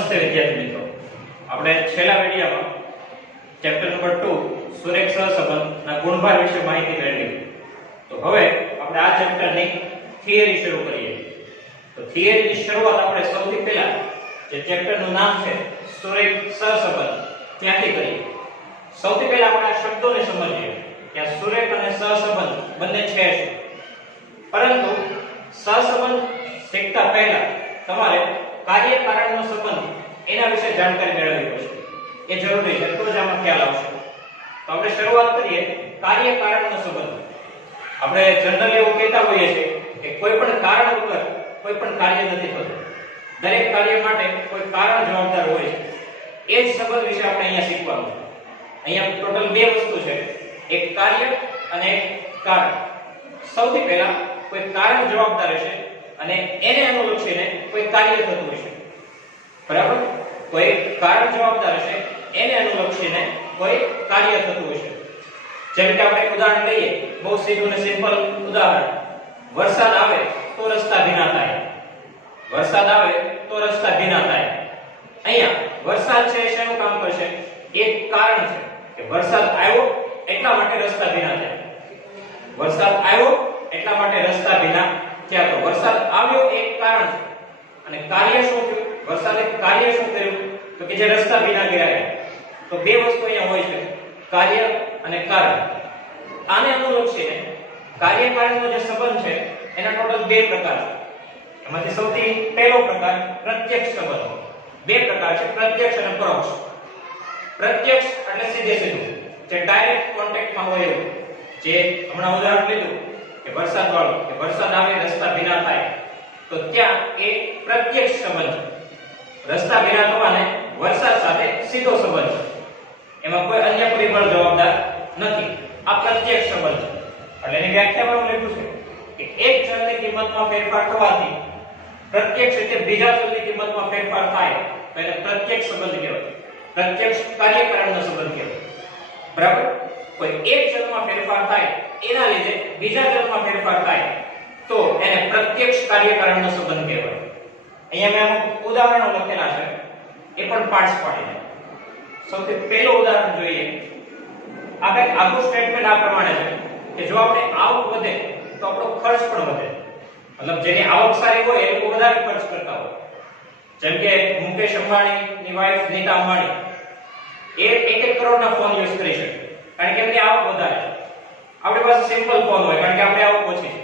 નમસ્તે વિદ્યાર્થી મિત્રો, આપણે છેલ્લા વિડિયોમાં ચેપ્ટર નંબર 2 સુરેખ સહસંબંધના ગુણભાર વિશે માહિતી મેળવી. તો હવે આપણે આ ચેપ્ટરની થિયરી શરૂ કરીએ. તો થિયરીની શરૂઆત આપણે સૌથી પહેલા જે ચેપ્ટરનું નામ છે સુરેખ સહસંબંધ ત્યાંથી કરીએ. સૌથી પહેલા આપણે આ શબ્દોને સમજીએ કે આ સુરેખ અને સહસંબંધ બંને છે શું. પરંતુ સહસંબંધ શીખતા પહેલા તમારે કાર્ય કારણનો સંબંધ એના વિશે જાણકારી મેળવવી પડશે. એ જરૂરી છે, તો જ આમાં ખ્યાલ આવશે. તો આપણે શરૂઆત કરીએ કાર્ય કારણનો સંબંધ. આપણે જનરલી એવું કહેતા હોઈએ છીએ કે કોઈ પણ કારણ વગર કોઈ પણ કાર્ય નથી થતું. દરેક કાર્ય માટે કોઈ કારણ જવાબદાર હોય છે. એ જ સંબંધ વિશે આપણે અહીંયા શીખવાનું છે. અહીંયા ટોટલ બે વસ્તુ છે, એક કાર્ય અને એક કારણ. સૌથી પહેલા કોઈ કારણ જવાબદાર હશે અને એને અનુલક્ષીને કોઈ કાર્ય થતું હશે. બરાબર? કોઈ કારણ જવાબદાર હશે, એને અનુલક્ષીને કોઈ કાર્ય થતું હશે. જેમ કે આપણે ઉદાહરણ લઈએ, બહુ સીધું અને સિમ્પલ ઉદાહરણ. વરસાદ આવે તો રસ્તા ભીના થાય. વરસાદ આવે તો રસ્તા ભીના થાય. અહીંયા વરસાદ છે એ શેનું કામ કરશે? એક કારણ છે કે વરસાદ આવ્યો એટલા માટે રસ્તા ભીના થયા. વરસાદ આવ્યો એટલા માટે રસ્તા ભીના થયા. તો વરસાદ આવ્યો એક કારણ છે અને કાર્ય શું થયું? વરસાદે કાર્ય શું કર્યું? તો કે જે રસ્તા ભીના કર્યા. તો બે વસ્તુ અહીંયા હોય છે, કાર્ય અને કારણ. આને અનુલક્ષીને કાર્ય કારણનો જે સંબંધ છે એના ટોટલ બે પ્રકાર છે. એમાંથી સૌથી પહેલો પ્રકાર પ્રત્યક્ષ સંબંધ. બે પ્રકાર છે, પ્રત્યક્ષ અને પરોક્ષ. પ્રત્યક્ષ એટલે સીધે સીધું, જે ડાયરેક્ટ કોન્ટેક્ટમાં હોય એવું. જે હમણાં ઉદાહરણ લીધું કે વરસાદ વાળો, કે વરસાદ આવે રસ્તા ભીના થાય, તો ત્યાં એ પ્રત્યક્ષ સંબંધ છે. રસ્તા ભીના થવાને વરસાદ સાથે સીધો સંબંધ છે. એમાં કોઈ અન્ય પરિબળ જવાબદાર નથી. આ પ્રત્યક્ષ સંબંધ છે. એટલે એની વ્યાખ્યામાં લખ્યું છે કે એક ચલની કિંમતમાં ફેરફાર થવાથી પ્રત્યક્ષ રીતે બીજા ચલની કિંમતમાં ફેરફાર થાય તો એને પ્રત્યક્ષ સંબંધ કહેવાય. પ્રત્યક્ષ કાર્યકારણનો સંબંધ કહેવાય. બરાબર? કોઈ એક ચલમાં ફેરફાર થાય એના લીધે બીજા ચલમાં ફેરફાર થાય તો એને પ્રત્યક્ષ કાર્યકારણનો સંબંધ કહેવાય. અહીંયા મેં અમુક ઉદાહરણો લખેલા છે, એ પણ પાઠ પાડીને. સૌથી પહેલું ઉદાહરણ જોઈએ. આ કંઈક આખું સ્ટેટમેન્ટ આ પ્રમાણે છે કે જો આપણે આવક વધે તો આપણો ખર્ચ પણ વધે. મતલબ જેની આવક સારી હોય એ લોકો વધારે ખર્ચ કરતા હોય. જેમ કે મુકેશ અંબાણીની વાઇફ નીતા અંબાણી એ 1 કરોડના ફોન યુઝ કરી શકે કારણ કે એમની આવક વધારે છે. આપણી પાસે સિમ્પલ ફોન હોય કારણ કે આપણી આવક ઓછી છે.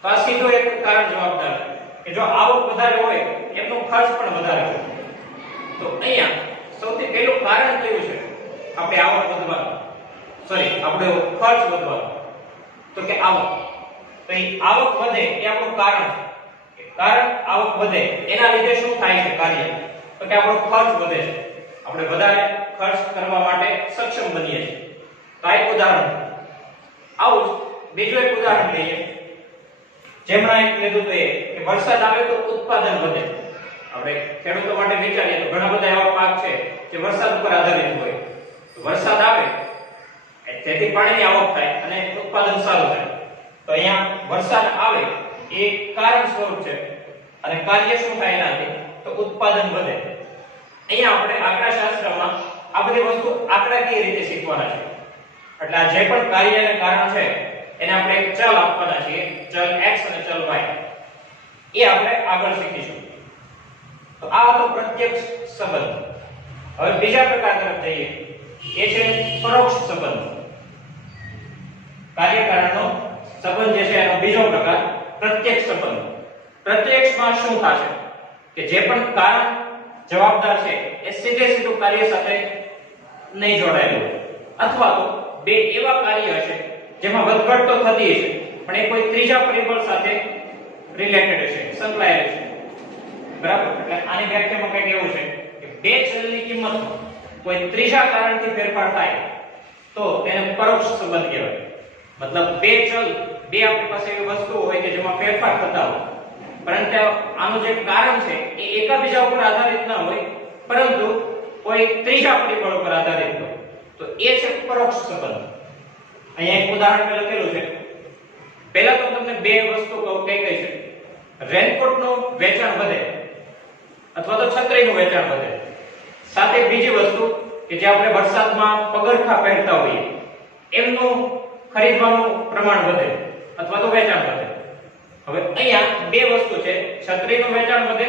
તો આ સીધો એક કારણ જવાબદાર છે કે જો આવક વધારે હોય એમનો ખર્ચ પણ વધારે હોય. તો અહીંયા સૌથી પહેલું કારણ કયું છે આપણે આવક વધવાનું? આપણો ખર્ચ વધવાનો. તો કે આવક. તો એ આવક વધે એ આપણું કારણ છે. કારણ આવક વધે એના લીધે શું થાય છે કાર્ય? તો કે આપણો ખર્ચ વધે છે. આપણે વધારે ખર્ચ કરવા માટે સક્ષમ બનીએ છીએ. તો આ એક ઉદાહરણ. આવું જ બીજું એક ઉદાહરણ લઈએ. જેમણે એક લીધું તો એ કે વરસાદ આવે તો ઉત્પાદન વધે. આપણે ખેડૂતો માટે વિચારીએ તો ઘણા બધા એવા પાક છે જે વરસાદ ઉપર આધારિત હોય. તો વરસાદ આવે તેથી પાણીની આવક થાય અને ઉત્પાદન સારું થાય. તો અહીંયા વરસાદ આવે એ કારણ સ્વરૂપ છે અને કાર્ય શું થાય એનાથી? તો ઉત્પાદન વધે. અહીંયા આપણે આંકડાશાસ્ત્રમાં આ બધી વસ્તુ આંકડાકીય રીતે શીખવાના છે. એટલે આ જે પણ કાર્ય અને કારણ છે એને આપણે એક ચલ આપવાના છીએ, ચલ x અને ચલ y. એ આપણે આગળ શીખીશું. તો આ હતો પ્રત્યક્ષ સંબંધ. હવે બીજા પ્રકાર તરફ જઈએ, એ છે પરોક્ષ સંબંધ. કાર્યકારણનો સંબંધ જે છે એનો બીજો પ્રકાર પ્રત્યક્ષ સંબંધ. પ્રત્યક્ષમાં શું થશે કે જે પણ કારણ જવાબદાર છે એ સીધે સીધું કાર્ય સાથે નહીં જોડાયેલું હોય, અથવા તો બે એવા કાર્ય હશે જેમાં વધઘટ તો થતી હશે પણ એ કોઈ ત્રીજા પરિબળ સાથે રિલેટેડ હશે, સંકળાયેલ હશે. બરાબર? એટલે આની વ્યાખ્યામાં કંઈક એવું છે કે બે ચલની કિંમતમાં કોઈ ત્રીજા કારણથી ફેરફાર થાય તો તેને પરોક્ષ સંબંધ કહેવાય. મતલબ બે ચલ, બે આપણી પાસે એવી વસ્તુઓ હોય કે જેમાં ફેરફાર થતા હોય, પરંતુ આનું જે કારણ છે એ એકબીજા ઉપર આધારિત ન હોય પરંતુ કોઈ ત્રીજા પરિબળ ઉપર આધારિત હોય, તો એ છે પરોક્ષ સંબંધ. અહીંયા એક ઉદાહરણ મેં લખેલું છે. પહેલા તો તમને બે વસ્તુ કહું કઈ કઈ છે. રેનકોટનું વેચાણ વધે અથવા તો છત્રીનું વેચાણ વધે. સાથે બીજી વસ્તુ કે જે આપણે વરસાદમાં પગરખા પહેરતા હોઈએ એમનું ખરીદવાનું પ્રમાણ વધે અથવા તો વેચાણ વધે. હવે અહીંયા બે વસ્તુ છે, છત્રીનું વેચાણ વધે,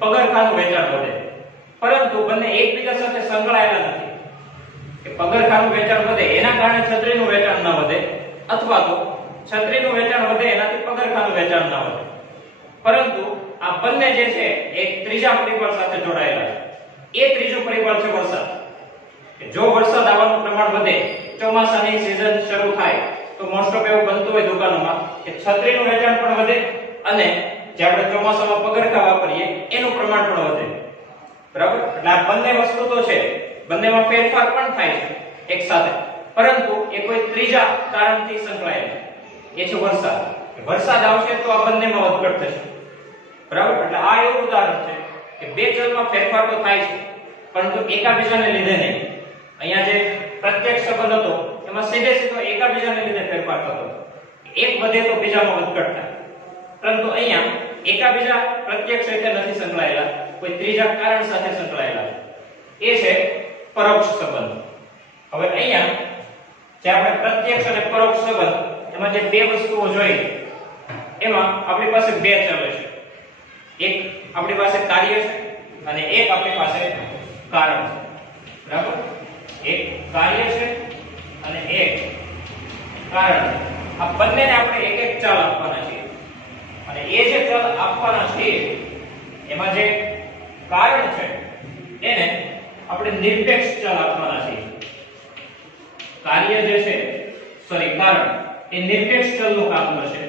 પગરખાનું વેચાણ વધે, પરંતુ બંને એકબીજા સાથે સંકળાયેલા નથી. કે પગરખાનું વેચાણ વધે એના કારણે છત્રીનું વેચાણ ન વધે, અથવા તો છત્રીનું વેચાણ વધે એનાથી પગરખાનું વેચાણ ન વધે. પરંતુ આ બંને જે છે એક ત્રીજા પરિબળ સાથે જોડાયેલા છે. એ ત્રીજું પરિબળ છે વરસાદ. કે જો વરસાદ આવવાનું પ્રમાણ વધે, ચોમાસાની સિઝન શરૂ થાય તો મોસ્ટ ઓફ એવું બનતું હોય દુકાનોમાં કે છત્રીનું વેચાણ પણ વધે અને જે આપણે ચોમાસામાં પગરખા વાપરીએ એનું પ્રમાણ પણ વધે. બરાબર? એટલે આ બંને વસ્તુ તો છે, બંનેમાં ફેરફાર પણ થાય છે એક સાથે, પરંતુ એ કોઈ ત્રીજા કારણથી સંકળાયેલા છે. એ છે વરસાદ. વરસાદ આવશે તો આ બંનેમાં વધઘટ થશે. બરાબર? એટલે આ એવું ઉદાહરણ છે કે બે ચલમાં ફેરફાર તો થાય છે પરંતુ એકાબીજાને લીધે નહીં. અહીંયા જે પ્રત્યક્ષ સંબંધ હતો એમાં સીધે સીધો એકાબીજાને લીધે ફેરફાર થતો. એક વધે તો બીજામાં વધઘટ થાય. પરંતુ અહીંયા એકાબીજા પ્રત્યક્ષ રીતે નથી સંકળાયેલા, કોઈ ત્રીજા કારણ સાથે સંકળાયેલા છે. એ છે પરોક્ષ સંબંધ. હવે અહીંયા જે આપણે પ્રત્યક્ષ અને પરોક્ષ સંબંધ એમાં જે બે વસ્તુઓ જોઈ એમાં આપણી પાસે બે ચલ છે. એક આપણી પાસે કાર્ય છે અને એક આપણી પાસે કારણ છે. બરાબર? એક કાર્ય છે અને એક કારણ. આ બંનેને આપણે એક એક ચલ આપવાના છે અને એ જે ચલ આપવાના છે એમાં જે કારણ છે એને આપણે નિરપેક્ષ ચલ આપવાના છે. કાર્ય જે છે કારણ એ નિરપેક્ષ ચલનું કામ કરશે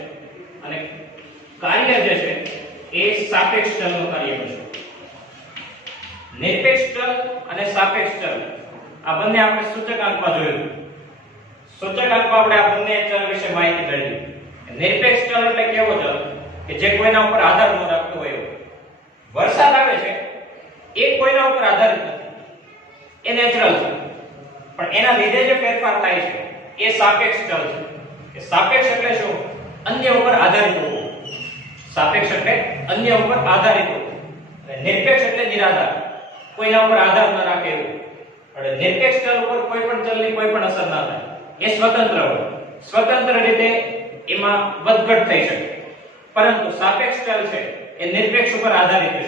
અને કાર્ય જે છે એ સાપેક્ષ ચલનું કાર્ય કરશે. નિરપેક્ષ ચલ અને સાપેક્ષ ચલ આ બંને આપણે સૂચકાંકમાં જોયું. સૂચકાંકમાં આપણે આ બંને ચલ વિશે માહિતી મેળવી. નિરપેક્ષ ચલ એટલે કેવો ચલ કે જે કોઈના ઉપર આધાર ન રાખતો હોય. વરસાદ આવે છે એ કોઈના ઉપર આધારિત નથી, એ નેચરલ છે, પણ એના લીધે જે ફેરફાર થાય છે એ સાપેક્ષ ચલ છે. કે સાપેક્ષ એટલે શું? અન્ય ઉપર આધારિત હોવું. સાપેક્ષ એટલે અન્ય ઉપર આધારિત હોવું અને નિરપેક્ષ એટલે નિરાધાર, કોઈના ઉપર આધાર ન રાખે એવું. એટલે નિરપેક્ષ ચલ ઉપર કોઈ પણ ચલની કોઈ પણ અસર ન થાય. એ સ્વતંત્ર હોય, સ્વતંત્ર રીતે એમાં વધઘટ થઈ શકે. પરંતુ સાપેક્ષ ચલ છે એ નિરપેક્ષ ઉપર આધારિત છે.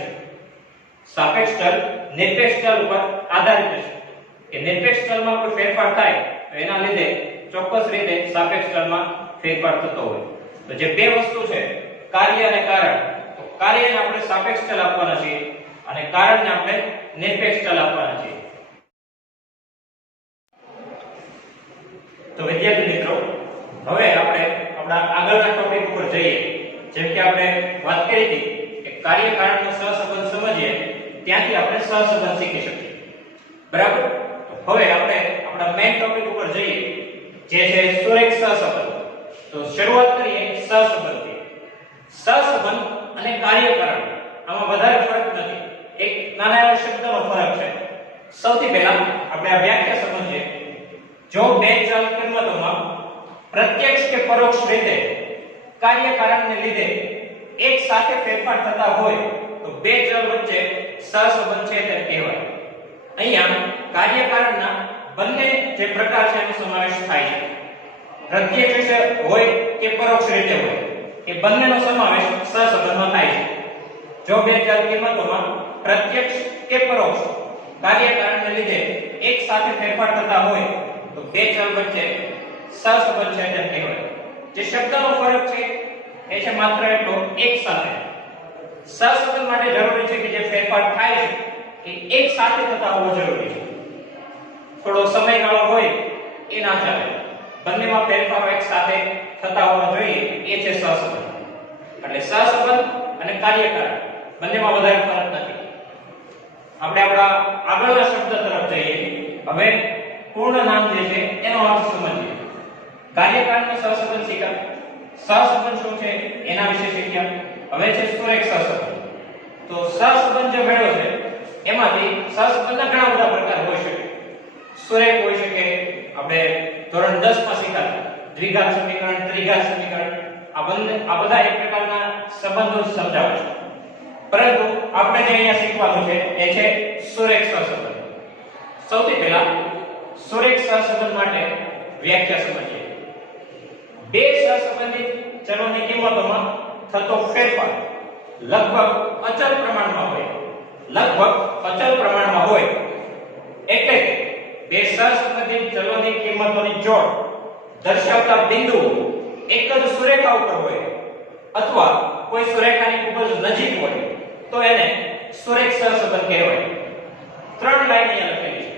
સાપેક્ષ ચલ નિરપેક્ષ ચલ ઉપર આધારિત છે. કે નિરપેક્ષ ચલમાં કોઈ ફેરફાર થાય તો એના લીધે ચોક્કસ રીતે સાપેક્ષ ચલમાં ફેરફાર થતો હોય. તો જે બે વસ્તુ છે કાર્ય અને કારણ, તો કાર્યને આપણે સાપેક્ષ ચલ આપવાના છે અને કારણને આપણે નિરપેક્ષ ચલ આપવાના છે. તો વિદ્યાર્થી મિત્રો, હવે આપણે આપણા આગળના ટોપિક ઉપર જઈએ. જેમ કે આપણે વાત કરી હતી કે કાર્ય કારણનો સહસંબંધ સમજીએ ત્યાંથી આપણે સહસંબંધ શીખી શકીએ. બરાબર? તો હવે આપણે આપણા મેઇન ટોપિક ઉપર જઈએ જે છે સુરેખ સહસંબંધ. તો શરૂઆત કરીએ સહસંબંધથી. સહસંબંધ અને કાર્ય કારણ આમાં વધારે ફરક નથી, એક નાના એવા શબ્દનો ફરક છે. સૌથી પહેલા આપણે આ વ્યાખ્યા સમજીએ. જો બે ચલ કિંમતોમાં પ્રત્યક્ષ કે પરોક્ષ રીતે કાર્ય કારણને લીધે એક સાથે ફેરફાર થતા હોય તો બે ચલ વચ્ચે સહસંબંધ છે તેમ કહેવાય. અહીંયા કાર્ય કારણના બંને જે પ્રકાર છે એનો સમાવેશ થાય છે. પ્રત્યક્ષ હોય કે પરોક્ષ રીતે હોય, એ બંનેનો સમાવેશ સહસંબંધમાં થાય છે. જો બે ચલ કિંમતોમાં પ્રત્યક્ષ કે પરોક્ષ કાર્ય કારણને લીધે એક સાથે ફેરફાર થતા હોય તો બે ચલ વચ્ચે સહસંબંધ છે તેમ કહેવાય. જે શબ્દનો ફરક છે એ છે માત્ર એટલો એક સાથે. સહસંબંધ માટે જરૂરી છે કે જે ફેરફાર થાય છે એ એક સાથે થતા હોવો જરૂરી છે. થોડો સમયગાળો હોય એ ના ચાલે, બંનેમાં ફેરફારો એક સાથે થતા હોવા જોઈએ, એ છે સહસંબંધ. એટલે સહસંબંધ અને કાર્યકારણ બંનેમાં વધારે ફરક નથી. આપણે આપણા આગળના શબ્દ તરફ જઈએ. હવે પૂર્ણ નામ જે છે એનો અર્થ સમજીએ. કાર્યકારણનો સહસંબંધ શીખ્યા, સહસંબંધ શું છે એના વિશે શીખ્યા. હવે છે સુરેખ સહસંબંધ. તો સહસંબંધ જે મેળવ્યો છે એમાંથી સહસંબંધના ઘણા બધા પ્રકાર હોઈ શકે. સુરેખ હોઈ શકે, આપણે ધોરણ 10 માં શીખ્યા દ્વિઘાત સમીકરણ, ત્રિઘાત સમીકરણ, આ બધા એક પ્રકારના સંબંધો સમજાવે છે. પરંતુ આપણે જે અહીંયા શીખવાનું છે એ છે સુરેખ સહસંબંધ. સૌથી પહેલા સુરેખ સહસંબંધ માટે વ્યાખ્યા સમજીએ. બે સહસંબંધિત ચલોની કિંમતોમાં થતો ફેરફાર લગભગ અચળ પ્રમાણમાં હોય. એટલે કે બે સહસંબંધિત ચલોની કિંમતોની જોડ દર્શાવતા બિંદુઓ એક જ સુરેખા ઉપર હોય અથવા કોઈ સુરેખાની ખૂબ જ નજીક હોય તો એને સુરેખ સહસંબંધ કહેવાય. ત્રણ લાઈન અહીંયા લખેલી છે.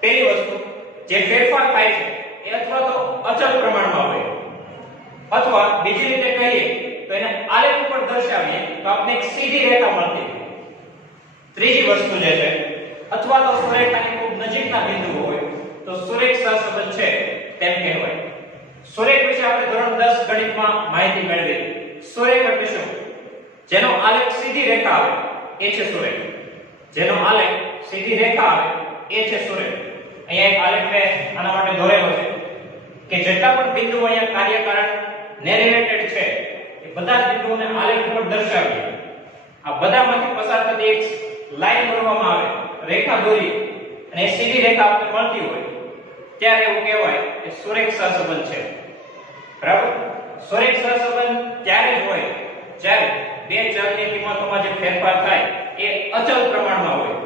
પહેલી વસ્તુ, જે ફેરફાર થાય છે એ અથવા તો અચળ પ્રમાણમાં હોય અથવા બીજી રીતે કહીએ તો એને આલેખ ઉપર દર્શાવીએ તો આપણે એક સીધી રેખા મળતી હોય. ત્રીજી વસ્તુ જે છે, અથવા તો સુરેખાની ખૂબ નજીકના બિંદુઓ હોય તો સુરેખ સહસંબંધ છે તેમ કહેવાય. સુરેખ વિશે આપણે ધોરણ 10 ગણિતમાં માહિતી મેળવી. સુરેખ એટલે શું? જેનો આલેખ સીધી રેખા આવે એ છે સુરેખ. જેનો આલેખ સીધી રેખા આવે એ છે સુરેખ. અહીંયા એક આલેખ મેં આના માટે દોરેલો છે કે જેટલા પણ બિંદુઓ અહીંયા કાર્યકારણ ને રિલેટેડ છે એ બધા જ બિંદુઓને આલેખ ઉપર દર્શાવીએ. આ બધામાંથી પસાર થતી એક લાઈન દોરવામાં આવે, રેખા દોરી અને સીધી રેખા આપણને મળતી હોય ત્યારે એવું કહેવાય કે સુરેખ સહસંબંધ છે. બરાબર? સુરેખ સહસંબંધ ત્યારે જ હોય જ્યારે બે ચલની કિંમતોમાં જે ફેરફાર થાય એ અચળ પ્રમાણમાં હોય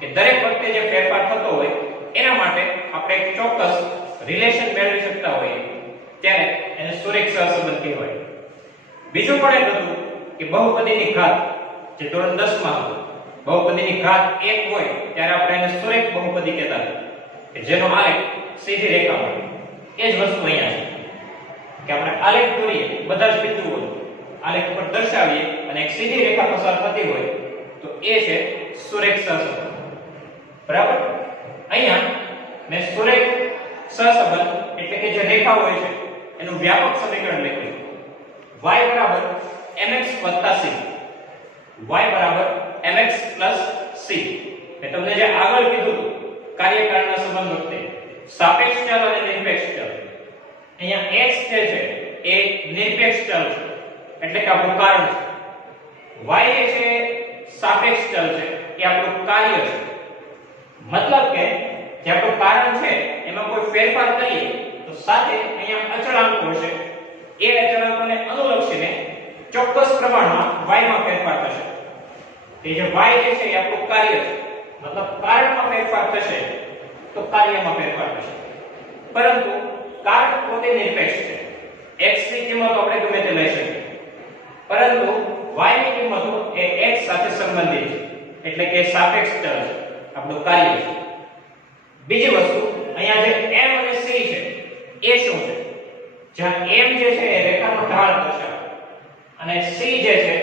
કે દરેક વખતે જે ફેરફાર થતો હોય એના માટે આપણે એક ચોક્કસ રિલેશન મેળવી શકતા હોઈએ ત્યારે એને સુરેખ સહસંબંધ કહેવાય. બીજું પણ એક હતું કે બહુપદીની ઘાત, જે ધોરણ 10 માં હતું. બહુપદીની ઘાત 1 હોય ત્યારે આપણે એને સુરેખ બહુપદી કહેતા હતા કે જેનો આલેખ સીધી રેખા હોય. એ જ વસ્તુ અહીંયા છે કે આપણે આલેખ દોરીએ, બધા જ બિંદુઓ આલેખ પર દર્શાવીએ અને એક સીધી રેખા પસાર થતી હોય તો એ છે સુરેખ સહસંબંધ. બરાબર? અહીંયા મેં સુરેખ સહસંબંધ એટલે કે જે રેખા હોય છે એનું વ્યાપક સમીકરણ લખ્યું છે. y બરાબર mx c. y બરાબર mx c. મેં તમને જે આગળ કીધું કાર્યકાળના સંબંધ વખતે સાપેક્ષ ચલ અને નિરપેક્ષ ચલ. અહીંયા x જે છે એ નિરપેક્ષ ચલ છે એટલે કે આપણું કારણ છે. y જે છે સાપેક્ષ ચલ છે એ આપણું કાર્ય છે. મતલબ કે જે આપણું કારણ છે એમાં કોઈ ફેરફાર કરીએ તો સાથે અહીંયા અચળાંકો હશે. એ અચળાંકોને અનુલક્ષીને ચોક્કસ પ્રમાણમાં y માં ફેરફાર થશે. તે જે y જે છે એ આપણું કાર્ય છે. મતલબ કારણમાં ફેરફાર થશે તો કાર્યમાં ફેરફાર થશે. પરંતુ કારણ પોતે નિરપેક્ષ છે. x ની કિંમત આપણે ગમે તે લઈ શકીએ. પરંતુ y ની કિંમતો એ x સાથે સંબંધિત છે એટલે કે સાપેક્ષ ચલ છે, આપણું કાર્ય છે. બીજી વસ્તુ, અહીંયા જે m અને c છે એ શું છે? જ્યાં m જે છે એ રેખાનો ઢાળ દર્શાવે અને c જે છે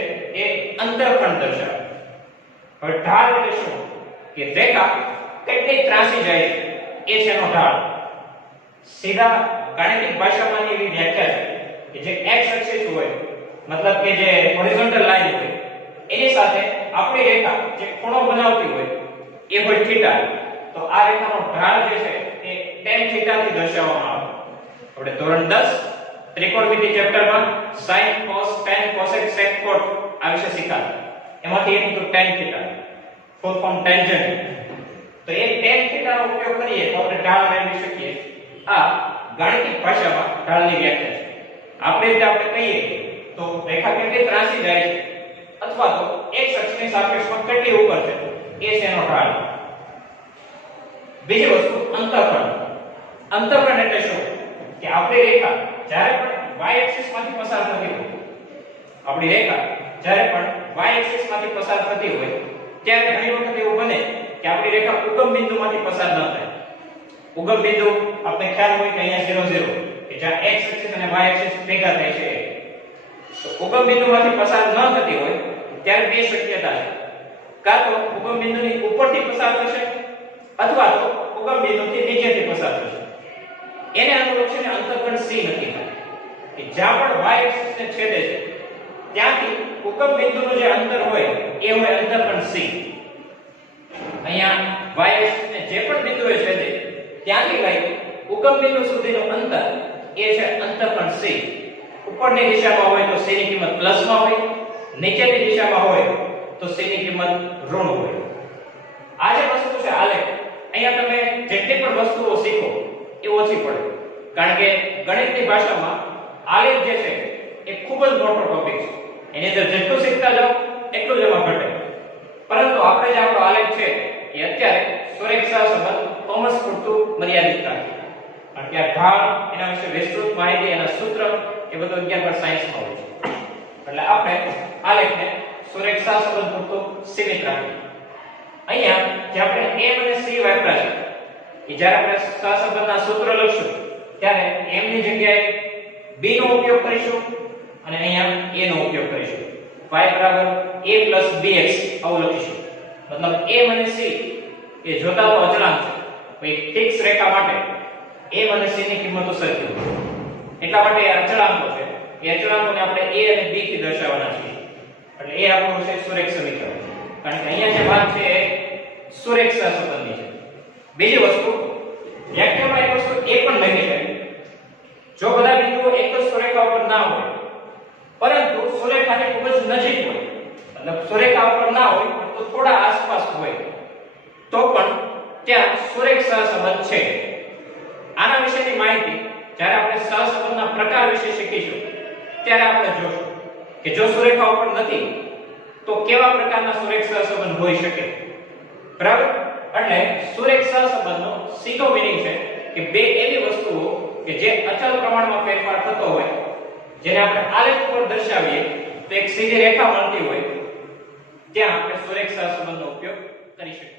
એ અંતરખંડ દર્શાવે. હવે ઢાળ એટલે શું? કે રેખા કેટલી ત્રાસી જાય છે એ છે એનો ઢાળ. સીધા ગાણિતિક ભાષામાં એવી વ્યાખ્યા છે કે જે x અક્ષ હોય, મતલબ કે જે હોરિઝોન્ટલ લાઈન હોય એની સાથે આપણી રેખા જે ખૂણો બનાવતી હોય એ હોય થીટા, તો આ રેખાનો ઢાળ જે છે એ tan થીટા થી દર્શાવવામાં આવે. આપણે ધોરણ 10 ત્રિકોણમિતિ ચેપ્ટરમાં sin cos tan cosec sec cot આ વિશે શીખ્યા. એમાંથી એક તો tan theta, full form tangent. તો એ tan થીટા નો ઉપયોગ કરીએ તો આપણે ઢાળ મેળવી શકીએ. આ ગાણિતિક ભાષામાં ઢાળની વ્યાખ્યા છે. આપણે રીતે આપણે કહીએ તો રેખા કેટલી ત્રાસી જાય છે અથવા તો x અક્ષની સાપેક્ષમાં કેટલી ઉપર છે એ છે એનો ઢાળ. બીજી વસ્તુ, અંતરખંડ. અંતરખંડ એટલે શું? કે આપણી રેખા જ્યારે પણ y એક્સિસ માંથી પસાર થતી હોય, આપણી રેખા જ્યારે પણ y એક્સિસ માંથી પસાર થતી હોય ત્યારે ઘણી વખત એવું બને કે આપણી રેખા ઉગમ બિંદુમાંથી પસાર ન થાય. ઉગમ બિંદુ આપણે ખ્યાલ હોય કે અહીંયા 0 0 કે જ્યાં x એક્સિસ અને y એક્સિસ ભેગા થાય છે. તો ઉગમ બિંદુમાંથી પસાર ન થતી હોય ત્યારે બે શક્યતા છે. કાં તો ઉગમ બિંદુની ઉપરથી પસાર થશે અથવા તો ઉગમ બિંદુથી નીચેથી પસાર થશે. એને અનુલક્ષીને અંતરખંડ c નક્કી થાય કે જ્યાં પણ y એક્સિસ ને છેદે છે ત્યાંથી ઉગમ બિંદુનું જે અંતર હોય એ હોય અંતરખંડ c. અહીંયા y એક્સિસ ને જે પણ બિંદુએ છેદે ત્યાંથી લઈ ઉગમ બિંદુ સુધીનું અંતર એ છે અંતરખંડ c. ઉપરની દિશામાં હોય તો c ની કિંમત પ્લસમાં હોય, નીચેની દિશામાં હોય તો c ની કિંમત ઋણ હોય. આ જે વસ્તુ છે આલેખ, અહીંયા તમે જેટલી પણ વસ્તુઓ શીખો એ ઓછી પડે, કારણ કે ગણિતની ભાષામાં આલેખ જે છે એ ખૂબ જ મોટો ટોપિક છે. એની અંદર જેટલું શીખતા જાઓ એટલું જ એમાં ઘટે. પરંતુ આપણે જે આપણો આલેખ છે એ અત્યારે સુરેખ સહસંબંધ કોમર્સ પૂરતું મર્યાદિત રાખીએ, કારણ કે આ ઢાળ, એના વિશે વિસ્તૃત માહિતી, એના સૂત્ર એ બધું 11 સાયન્સમાં હોય છે. એટલે આપણે આલેખને સુરેખ સહસંબંધ પૂરતું સીમિત રાખીએ. અહીંયા જે આપણે m અને c વાપર્યા છે એ જ્યારે આપણે સહસંબંધના સૂત્ર લખશું ત્યારે m ની જગ્યાએ b નો ઉપયોગ કરીશું અને અહીંયા a નો ઉપયોગ કરીશું. y બરાબર a + bx આવું લખીશું. મતલબ m અને c એ જોતા તો અચળાંક છે, કોઈ ફિક્સ રેખા માટે m અને c ની કિંમતો સરખી હોય. એટલા માટે આ અચળાંકો છે, એ અચળાંકોને આપણે a અને b થી દર્શાવવાના છે. એટલે એ આપણું છે સુરેખ સમીકરણ, કારણ કે અહીંયા જે ભાગ છે એ સુરેખ સહસંબંધી છે. બીજી વસ્તુ, વ્યાખ્યામાં એક વસ્તુ એ પણ લખી છે, જો બધા બિંદુઓ એક જ સુરેખા ઉપર ના હોય પરંતુ સુરેખાની ખૂબ જ નજીક હોય, મતલબ સુરેખા ઉપર ના હોય તો થોડા આસપાસ હોય, તો પણ ત્યાં સુરેખ સહસંબંધ છે. આના વિશેની માહિતી જ્યારે આપણે સહસંબંધના પ્રકાર વિશે શીખીશું ત્યારે આપણે જોશું કે જો સુરેખા ઉપર નથી તો કેવા પ્રકારના સુરેખ સહસંબંધ હોઈ શકે. બરાબર? એટલે સુરેખ સહસંબંધનો સીધો મીનિંગ છે કે બે એવી વસ્તુઓ કે જે અચળ પ્રમાણમાં ફેરફાર થતો હોય, જેને આપણે આલેખ પર દર્શાવીએ તો એક સીધી રેખા મળતી હોય, ત્યાં આપણે સુરેખ સહસંબંધનો ઉપયોગ કરી શકીએ.